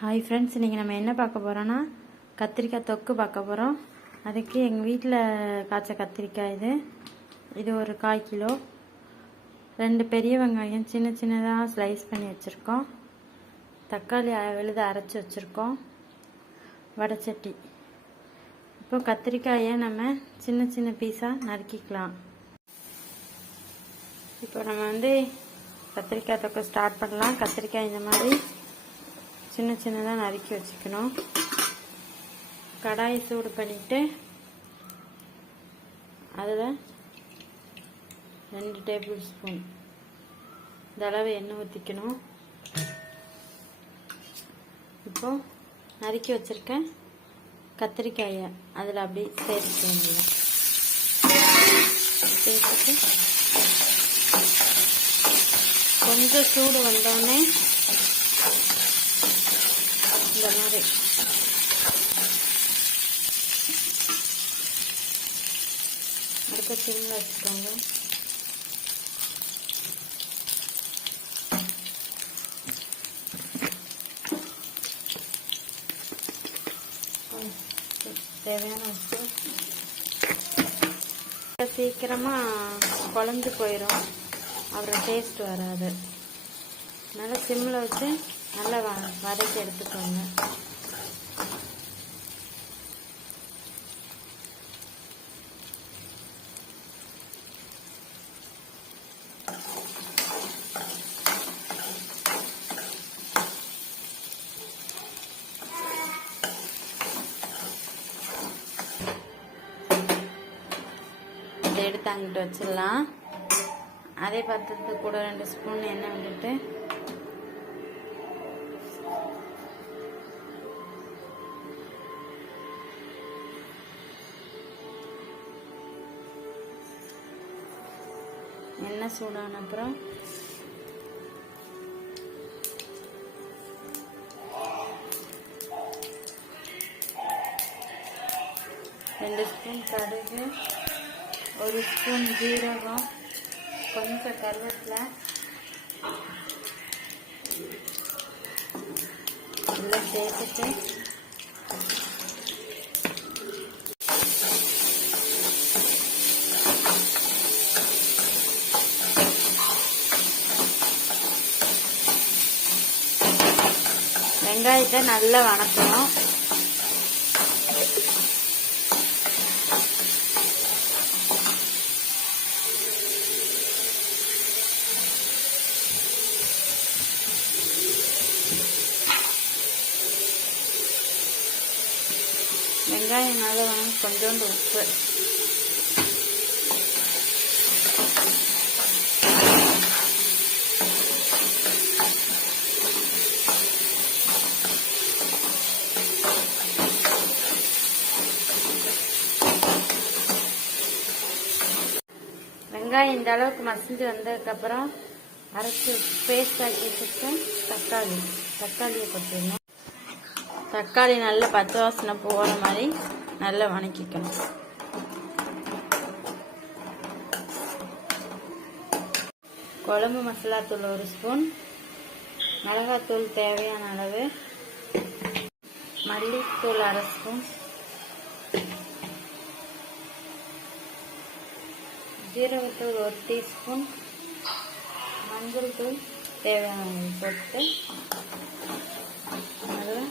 Hi friends, இன்றைக்கி நம்ம என்ன பார்க்க போகிறோன்னா கத்திரிக்காய் தொக்கு பார்க்க போகிறோம். அதுக்கு எங்கள் வீட்டில் காய்ச்ச கத்திரிக்காய் இது ஒரு 1/4 கிலோ. 2 பெரிய வெங்காயம் சின்ன சின்னதாக ஸ்லைஸ் பண்ணி வச்சுருக்கோம். தக்காளி விழுத அரைச்சி வச்சுருக்கோம். வடைச்சட்டி. இப்போ கத்திரிக்காயை நம்ம சின்ன சின்ன பீஸாக நறுக்கிக்கலாம். இப்போ நம்ம கத்திரிக்காய் தொக்கு ஸ்டார்ட் பண்ணலாம். கத்திரிக்காய் இந்த மாதிரி சின்ன சின்னதாக நறுக்கி வச்சுக்கணும். கடாயை சூடு பண்ணிவிட்டு அதில் 2 டேபிள் ஸ்பூன் அளவு எண்ணெய் ஊற்றிக்கணும். இப்போ நறுக்கி வச்சுருக்கேன் கத்திரிக்காயை அதில் அப்படி சேர்த்துக்க சேர்த்துட்டு கொஞ்சம் சூடு வந்தோடனே இந்த மாதிரி அடுத்த சிம்மில் வச்சுக்கோங்க. தேவையான உப்பு. சீக்கிரமாக குழஞ்சு போயிடும், அப்புறம் டேஸ்ட் வராது. நல்லா சிம்மில் வச்சு நல்லா வதக்கி எடுத்துக்கோங்க. இதை எடுத்து அங்கிட்டு வச்சிடலாம். அதே பாத்திரத்துக்கு கூட 2 ஸ்பூன் எண்ணெய் விட்டுட்டு எண்ணெய் சூடான அப்புறம் ரெண்டு ஸ்பூன் கடுகு, 1 ஸ்பூன் ஜீரகம், கொஞ்சம் கருவேப்பிலை எல்லாம் சேர்த்துட்டு வெங்காயத்தை நல்லா வணக்கணும். வெங்காயம் நல்லா கொஞ்சோண்டு உப்பு, வெங்காயம் இந்த அளவுக்கு மசிஞ்சு வந்ததுக்கப்புறம் அரைச்சி பேஸ்ட் ஆக்கி வச்சுட்டு தக்காளியை போட்டுடணும். தக்காளி நல்லா பச்சை வாசனை போகிற மாதிரி நல்லா வணக்கிக்கணும். குழம்பு மசாலாத்தூள் 1 ஸ்பூன், மிளகாத்தூள் தேவையான அளவு, மல்லித்தூள் 1/2 ஸ்பூன், ஜீரகத்தூள் 1 டீஸ்பூன், மஞ்சள் தூள் தேவையான அளவு போட்டு நல்லா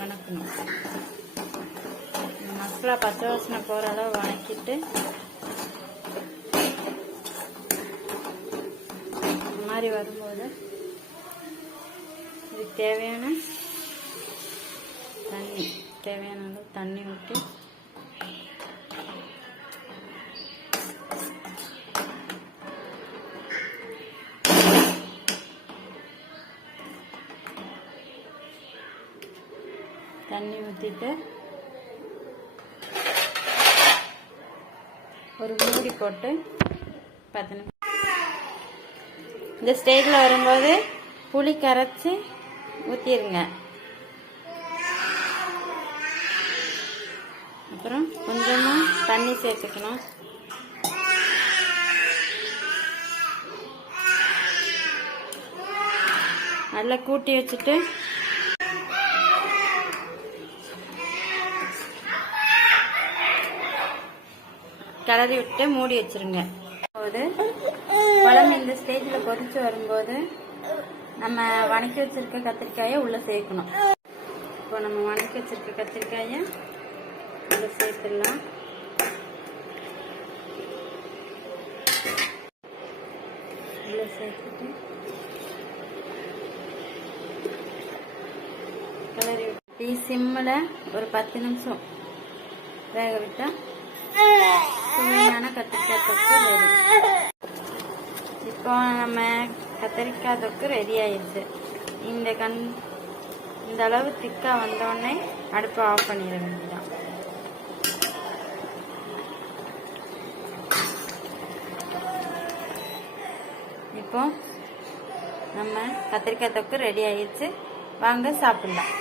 வணக்கணும். மசாலா பச்சை வாசனை போகிற அளவு வணக்கிட்டு இந்த மாதிரி வரும்போது இதுக்கு தேவையான அளவு தண்ணி ஊற்றி ஊற்றிட்டு ஒரு மூடி போட்டு 10 நிமிஷம். இந்த ஸ்டேஜில் வரும்போது புளி கரைச்சி ஊற்றிடுங்க. அப்புறம் கொஞ்சமாக தண்ணி சேர்த்துக்கணும். நல்லா கூட்டி வச்சுட்டு கிளறி விட்டு மூடி வச்சிருங்க. குழம்பு இந்த ஸ்டேஜில் கொதிச்சு வரும்போது நம்ம வணக்கி வச்சிருக்க கத்திரிக்காயை உள்ள சேர்க்கணும். இப்போ நம்ம வணக்கி வச்சிருக்க கத்திரிக்காயை உள்ள சேர்த்துடலாம். உள்ள சேர்த்துட்டு கிளறி விட்டு சிம்மில் ஒரு 10 நிமிஷம் வேக விட்டா சுவையான கத்திரிக்காய் தொக்கு ரெடி. இப்போ நம்ம கத்திரிக்காய் தொக்கு ரெடி ஆயிடுச்சு. இந்த அளவு திக்கா வந்தோடனே அடுப்பை ஆஃப் பண்ணிட வேண்டியதான். இப்போ நம்ம கத்திரிக்காய் தொக்கு ரெடி ஆயிடுச்சு. வாங்க சாப்பிடலாம்.